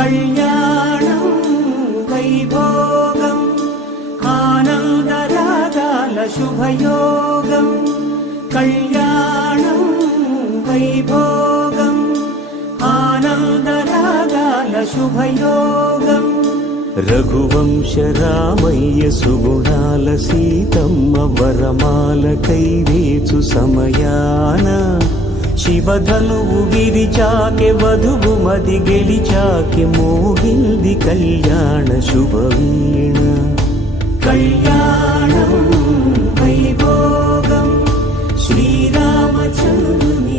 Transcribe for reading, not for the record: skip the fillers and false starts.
కళ్యాణం వైభోగం ఆనందరాగాల శుభయోగం కళ్యాణం వైభోగం ఆనందరాగాల శుభయోగం రఘువంశ రామయ్య సుగుణాల సీతమ్మ వరమాల కైవేచు సమయాన శివధనువు విరిచాకె వధువు మది గెలిచాకె మోగింది కళ్యాణ శుభవీణ కళ్యాణం వైభోగం శ్రీరామచంద్రుని